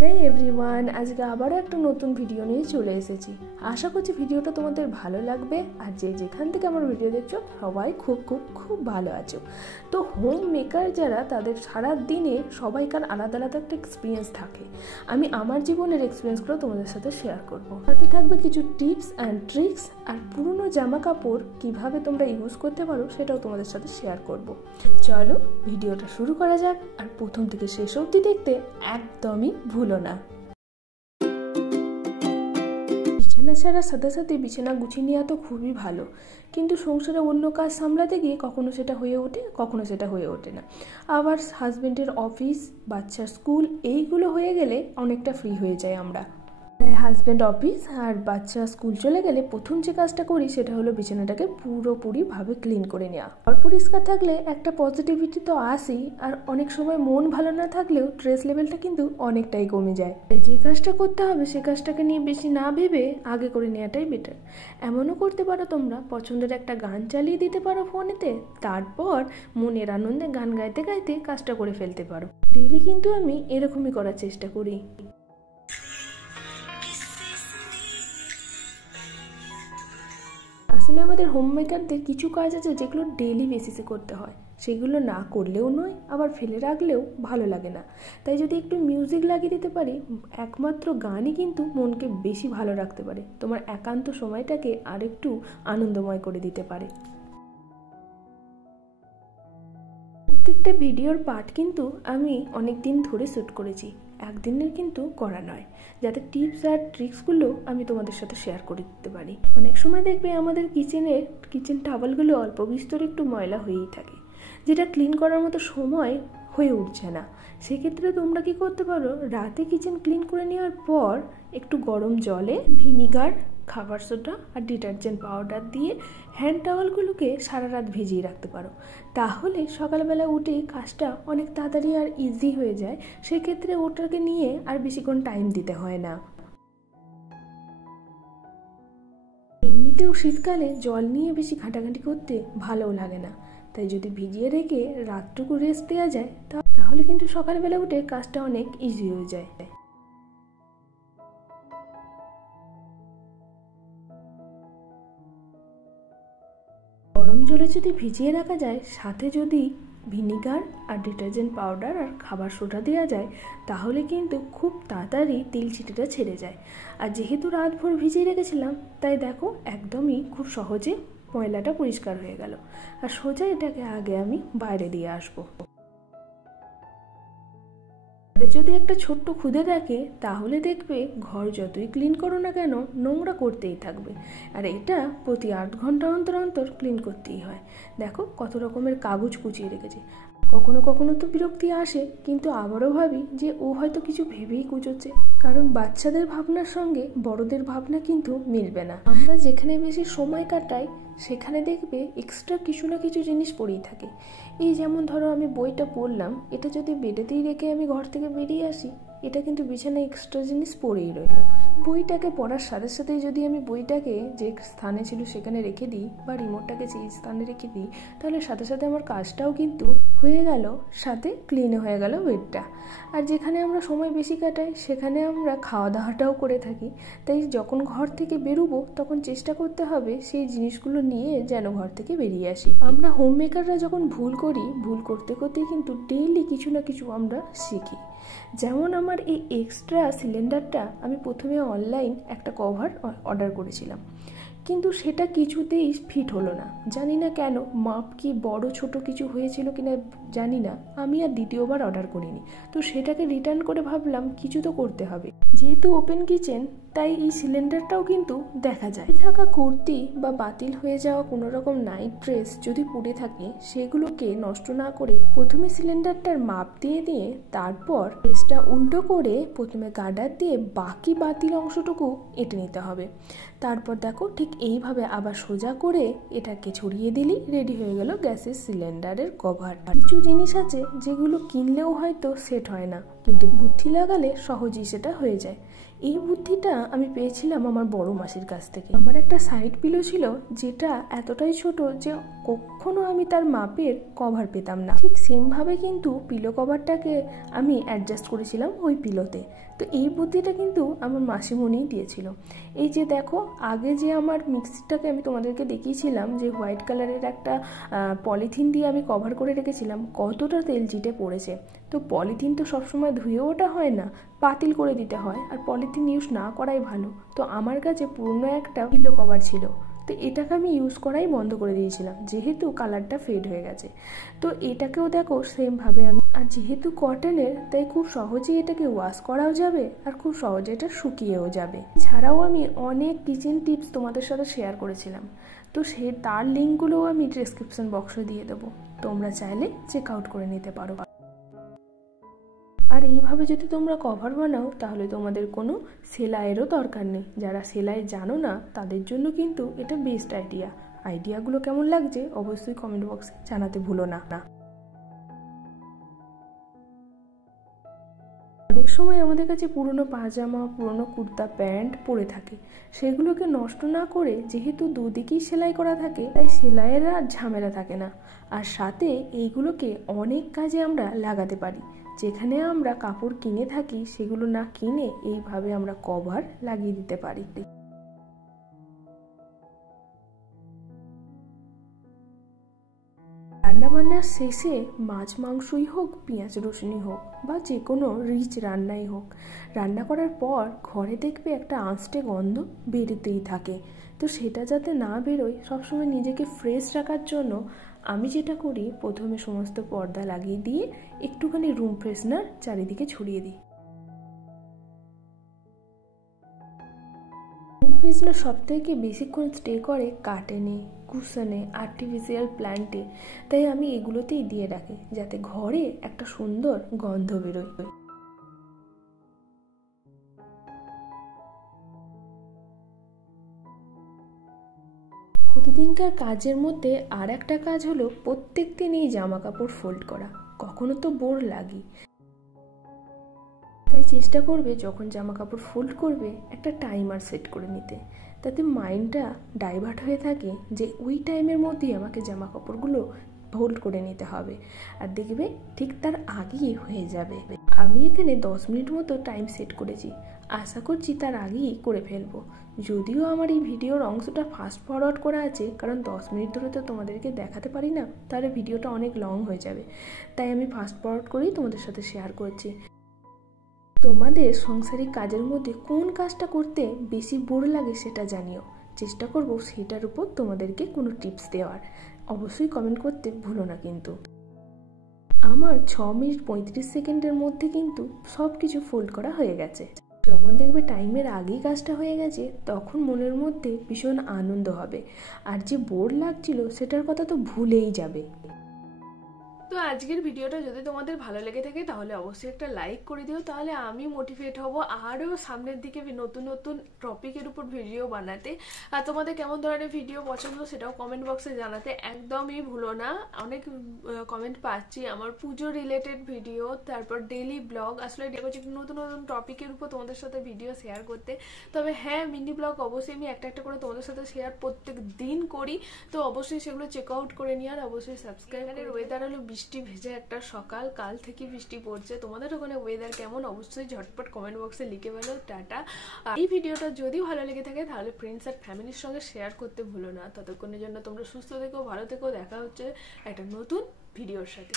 হে everyone, আজকে আবারও একটা নতুন ভিডিও নিয়ে চলে এসেছি। আশা করছি ভিডিওটা তোমাদের ভালো লাগবে। আর যেখান থেকে আমার ভিডিও দেখছো সবাই খুব খুব খুব ভালো আছো। তো হোম মেকার যারা, তাদের সারা দিনে সবাইকার আলাদা আলাদা একটা এক্সপিরিয়েন্স থাকে। আমি আমার জীবনের এক্সপিরিয়েন্সগুলো তোমাদের সাথে শেয়ার করবো। সাথে থাকবে কিছু টিপস অ্যান্ড ট্রিক্স, আর পুরনো জামা কাপড় কীভাবে তোমরা ইউজ করতে পারো সেটাও তোমাদের সাথে শেয়ার করব। চলো ভিডিওটা শুরু করা যাক। আর প্রথম থেকে শেষ অবধি দেখতে একদমই ভুলো না। বিছানা ছাড়া সাথে বিছানা গুছিয়ে নেওয়া তো খুবই ভালো, কিন্তু সংসারে অন্য কাজ সামলাতে গিয়ে কখনো সেটা হয়ে ওঠে, কখনো সেটা হয়ে ওঠে না। আবার হাজবেন্ডের অফিস, বাচ্চার স্কুল, এইগুলো হয়ে গেলে অনেকটা ফ্রি হয়ে যায় আমরা। হাজব্যান্ড অফিস আর বাচ্চা স্কুল চলে গেলে প্রথম যে কাজটা করি সেটা হলো বিছানাটাকে পুরোপুরিভাবে ক্লিন করে নেওয়া। আর পরিষ্কার থাকলে একটা পজিটিভিটি তো আসেই, আর অনেক সময় মন ভালো না থাকলেও স্ট্রেস লেভেলটা কিন্তু অনেকটাই কমে যায়। যে কাজটা করতে হবে সে কাজটাকে নিয়ে বেশি না ভেবে আগে করে নেওয়াটাই বেটার। এমনও করতে পারো, তোমরা পছন্দের একটা গান চালিয়ে দিতে পারো ফোনেতে, তারপর মনের আনন্দে গান গাইতে গাইতে কাজটা করে ফেলতে পারো। ডেইলি কিন্তু আমি এরকমই করার চেষ্টা করি। আসলে আমাদের হোম মেকারদের কিছু কাজ আছে যেগুলো ডেইলি বেসিসে করতে হয়, সেগুলো না করলেও নয়, আবার ফেলে রাখলেও ভালো লাগে না। তাই যদি একটু মিউজিক লাগিয়ে দিতে পারি, একমাত্র গানই কিন্তু মনকে বেশি ভালো রাখতে পারে, তোমার একান্ত সময়টাকে আরেকটু আনন্দময় করে দিতে পারে। প্রত্যেকটা ভিডিওর পার্ট কিন্তু আমি অনেক দিন ধরে শ্যুট করেছি, একদিনের কিন্তু করা নয়, যাতে টিপস আর ট্রিক্সগুলো আমি তোমাদের সাথে শেয়ার করে দিতে পারি। অনেক সময় দেখবে আমাদের কিচেন টাওয়ালগুলো অল্প বিস্তর একটু ময়লা হয়েই থাকে, যেটা ক্লিন করার মতো সময় হয়ে উঠছে না। সেক্ষেত্রে তোমরা কি করতে পারো, রাতে কিচেন ক্লিন করে নেওয়ার পর একটু গরম জলে ভিনিগার, খাবার সোডা আর ডিটারজেন্ট পাউডার দিয়ে হ্যান্ড টাওয়ালগুলোকে সারা রাত ভিজিয়ে রাখতে পারো। তাহলে সকালবেলা উঠে কাজটা অনেক তাড়াতাড়ি আর ইজি হয়ে যায়। সেক্ষেত্রে ওটাকে নিয়ে আর বেশিক্ষণ টাইম দিতে হয় না। এমনিতেও শীতকালে জল নিয়ে বেশি ঘাঁটাঘাঁটি করতে ভালোও লাগে না, তাই যদি ভিজিয়ে রেখে রাতটুকু রেস্ট দেওয়া যায় তাহলে কিন্তু সকালবেলা উঠে কাজটা অনেক ইজি হয়ে যায়। গরম জলে যদি ভিজিয়ে রাখা যায়, সাথে যদি ভিনিগার আর ডিটারজেন্ট পাউডার আর খাবার সোডা দেওয়া যায়, তাহলে কিন্তু খুব তাড়াতাড়ি তিলচিটেটা ছেড়ে যায়। আর যেহেতু রাতভর ভিজিয়ে রেখেছিলাম, তাই দেখো একদমই খুব সহজে ময়লাটা পরিষ্কার হয়ে গেল। আর সোজা এটাকে আগে আমি বাইরে দিয়ে আসবো। যদি একটা ছোট্ট খুদে থাকে, তাহলে দেখবে ঘর যতই ক্লিন করো না কেন নোংরা করতেই থাকবে। আর এটা প্রতি 8 ঘন্টা অন্তর অন্তর ক্লিন করতেই হয়। দেখো কত রকমের কাগজ কুচিয়ে রেখেছে। কখনো কখনো তো বিরক্তি আসে, কিন্তু আবারও ভাবি যে ও হয়তো কিছু ভেবেই কুচোচ্ছে, কারণ বাচ্চাদের ভাবনার সঙ্গে বড়দের ভাবনা কিন্তু মিলবে না। আমরা যেখানে বেশি সময় কাটাই সেখানে দেখবে এক্সট্রা কিছু না কিছু জিনিস পড়েই থাকে। এই যেমন ধরো আমি বইটা পড়লাম, এটা যদি বেডেতেই রেখে আমি ঘর থেকে বেরিয়ে আসি, এটা কিন্তু বিছানায় এক্সট্রা জিনিস পড়েই রইল। বইটাকে পড়ার সাথে সাথেই যদি আমি বইটাকে যে স্থানে ছিল সেখানে রেখে দিই, বা রিমোটটাকে সেই স্থানে রেখে দিই, তাহলে সাথে সাথে আমার কাজটাও কিন্তু হয়ে গেল, সাথে ক্লিন হয়ে গেল বেডটা। আর যেখানে আমরা সময় বেশি কাটাই সেখানে আমরা খাওয়া দাওয়াটাও করে থাকি, তাই যখন ঘর থেকে বেরোবো তখন চেষ্টা করতে হবে সেই জিনিসগুলো নিয়ে যেন ঘর থেকে বেরিয়ে আসি। আমরা হোম মেকাররা যখন ভুল করি, ভুল করতে করতেই কিন্তু ডেইলি কিছু না কিছু আমরা শিখি। যেমন আমার এই এক্সট্রা সিলিন্ডারটা আমি প্রথমে অনলাইন একটা কভার অর্ডার করেছিলাম, কিন্তু সেটা কিছুতেই ফিট হলো না। জানি না কেন, মাপ কি বড় ছোট কিছু হয়েছিল কিনা জানি না, আমি আর দ্বিতীয়বার অর্ডার করিনি। তো সেটাকে রিটার্ন করে ভাবলাম কিছু তো করতে হবে, যেহেতু ওপেন কিচেন তাই এই সিলিন্ডারটাও কিন্তু দেখা যায়। থাকা কুর্তি বা বাতিল হয়ে যাওয়া কোনো রকম নাইট ড্রেস যদি পরে থাকে, সেগুলোকে নষ্ট না করে প্রথমে সিলিন্ডারটার মাপ দিয়ে তারপর ড্রেসটা উল্টো করে প্রথমে গার্ডার দিয়ে বাকি বাতিল অংশটুকু এঁটে নিতে হবে। তারপর দেখো ঠিক এইভাবে আবার সোজা করে এটাকে ছড়িয়ে দিলেই রেডি হয়ে গেল গ্যাসের সিলিন্ডারের কভার। কিছু জিনিস আছে যেগুলো কিনলেও হয়তো সেট হয় না, কিন্তু বুদ্ধি লাগালে সহজেই সেটা হয়ে যায়। এই বুদ্ধিটা আমি পেয়েছিলাম আমার বড় মাসির কাছ থেকে। আমার একটা সাইড পিলো ছিল যেটা এতটাই ছোট যে কখনো আমি তার মাপের কভার পেতাম না। ঠিক সেমভাবে কিন্তু পিলো কভারটাকে আমি অ্যাডজাস্ট করেছিলাম ওই পিলোতে। তো এই বুদ্ধিটা কিন্তু আমার মাসিমণিই দিয়েছিল। এই যে দেখো, আগে যে আমার মিক্সিটাকে আমি তোমাদেরকে দেখিয়েছিলাম যে হোয়াইট কালারের একটা পলিথিন দিয়ে আমি কভার করে রেখেছিলাম, কতটা তেল চিটে পড়েছে। তো পলিথিন তো সবসময় ধুয়েও ওটা হয় না, বাতিল করে দিতে হয়, আর পলিথিন ইউজ না করাই ভালো। তো আমার কাছে পুরনো একটা পিলো কভার ছিল, তো এটাকে আমি ইউজ করাই বন্ধ করে দিয়েছিলাম যেহেতু কালারটা ফেড হয়ে গেছে। তো এটাকেও দেখো সেমভাবে আমি, আর যেহেতু কটনের তাই খুব সহজেই এটাকে ওয়াশ করাও যাবে আর খুব সহজে এটা শুকিয়েও যাবে। ছাড়াও আমি অনেক কিচেন টিপস তোমাদের সাথে শেয়ার করেছিলাম, তো তার লিঙ্কগুলোও আমি ডেসক্রিপশন বক্সে দিয়ে দেবো, তোমরা চাইলে চেক আউট করে নিতে পারো। আর এইভাবে যদি তোমরা কভার বানাও তাহলে তোমাদের কোনো সেলাইয়েরও দরকার নেই। যারা সেলাই জানো না তাদের জন্য কিন্তু এটা বেস্ট আইডিয়াগুলো কেমন লাগছে অবশ্যই কমেন্ট বক্সে জানাতে ভুলো না। অনেক সময় আমাদের কাছে পুরনো পাজামা, পুরনো কুর্তা প্যান্ট পরে থাকে, সেগুলোকে নষ্ট না করে যেহেতু দুদিকেই সেলাই করা থাকে তাই সেলাইয়ের আর ঝামেলা থাকে না। আর সাথে এইগুলোকে অনেক কাজে আমরা লাগাতে পারি। যেখানে আমরা কাপড় কিনে থাকি সেগুলো না কিনে এইভাবে আমরা কভার লাগিয়ে দিতে পারি। রান্নাবান্নার শেষে মাছ মাংসই হোক, পেঁয়াজ রসুনই হোক, বা যে কোনো রিচ রান্নাই হোক, রান্না করার পর ঘরে দেখবে একটা আঁচটে গন্ধ বেরোতেই থাকে। তো সেটা যাতে না বেরোয়, সবসময় নিজেকে ফ্রেশ রাখার জন্য আমি যেটা করি, প্রথমে সমস্ত পর্দা লাগিয়ে দিয়ে একটুখানি রুম ফ্রেশনার চারিদিকে ছড়িয়ে দিই। রুম ফ্রেশনার সবথেকে বেশিক্ষণ স্টে করে কার্টেনে, কুশনে, আর্টিফিশিয়াল প্ল্যান্টে, তাই আমি এগুলোতেই দিয়ে রাখি যাতে ঘরে একটা সুন্দর গন্ধ বেরোয়। প্রতিদিনকার কাজের মধ্যে আর একটা কাজ হলো প্রত্যেক দিন এই জামা কাপড় ফোল্ড করা। কখনো তো বোর লাগি, তাই চেষ্টা করবে যখন জামা কাপড় ফোল্ড করবে একটা টাইমার সেট করে নিতে, তাতে মাইন্ডটা ডাইভার্ট হয়ে থাকে যে ওই টাইমের মধ্যেই আমাকে জামা কাপড়গুলো ফোল্ড করে নিতে হবে, আর দেখবে ঠিক তার আগেই হয়ে যাবে। আমি এখানে 10 মিনিট মতো টাইম সেট করেছি, আশা করছি তার আগেই করে ফেলবো। যদিও আমার এই ভিডিওর অংশটা ফাস্ট ফরওয়ার্ড করা আছে, কারণ 10 মিনিট ধরে তো তোমাদেরকে দেখাতে পারি না, তাহলে ভিডিওটা অনেক লং হয়ে যাবে, তাই আমি ফাস্ট ফরওয়ার্ড করেই তোমাদের সাথে শেয়ার করছি। তোমাদের সাংসারিক কাজের মধ্যে কোন কাজটা করতে বেশি বোর লাগে সেটা জানিও, চেষ্টা করব সেটার উপর তোমাদেরকে কোনো টিপস দেওয়ার। অবশ্যই কমেন্ট করতে ভুলো না কিন্তু। আমার 6 মিনিট 35 সেকেন্ডের মধ্যে কিন্তু সব কিছু ফোল্ড করা হয়ে গেছে। যখন দেখবে টাইমের আগেই কাজটা হয়ে গেছে তখন মনের মধ্যে ভীষণ আনন্দ হবে, আর যে বোর লাগছিল সেটার কথা তো ভুলেই যাবে। তো আজকের ভিডিওটা যদি তোমাদের ভালো লেগে থাকে তাহলে অবশ্যই একটা লাইক করে দিও, তাহলে আমি মোটিভেট হব আরও সামনের দিকে নতুন নতুন টপিকের উপর ভিডিও বানাতে। আর তোমাদের কেমন ধরনের ভিডিও পছন্দ সেটাও কমেন্ট বক্সে জানাতে একদমই ভুলো না। অনেক কমেন্ট পাচ্ছি আমার পুজো রিলেটেড ভিডিও, তারপর ডেইলি ব্লগ, আসলে নতুন নতুন টপিকের উপর তোমাদের সাথে ভিডিও শেয়ার করতে। তবে হ্যাঁ, মিনি ব্লগ অবশ্যই আমি একটা একটা করে তোমাদের সাথে শেয়ার প্রত্যেক দিন করি, তো অবশ্যই সেগুলো চেক আউট করে নিও। আর অবশ্যই সাবস্ক্রাইব। ওয়েদার হলো বৃষ্টি ভেজে একটা সকাল, কাল থেকে বৃষ্টি পড়ছে। তোমাদের ওখানে ওয়েদার কেমন অবশ্যই ঝটপট কমেন্ট বক্সে লিখে ফেলো। টাটা। এই ভিডিওটা যদি ভালো লেগে থাকে তাহলে ফ্রেন্ডস আর ফ্যামিলির সঙ্গে শেয়ার করতে ভুলো না। ততক্ষণের জন্য তোমরা সুস্থ থেকো, ভালো থেকো। দেখা হচ্ছে একটা নতুন ভিডিওর সাথে।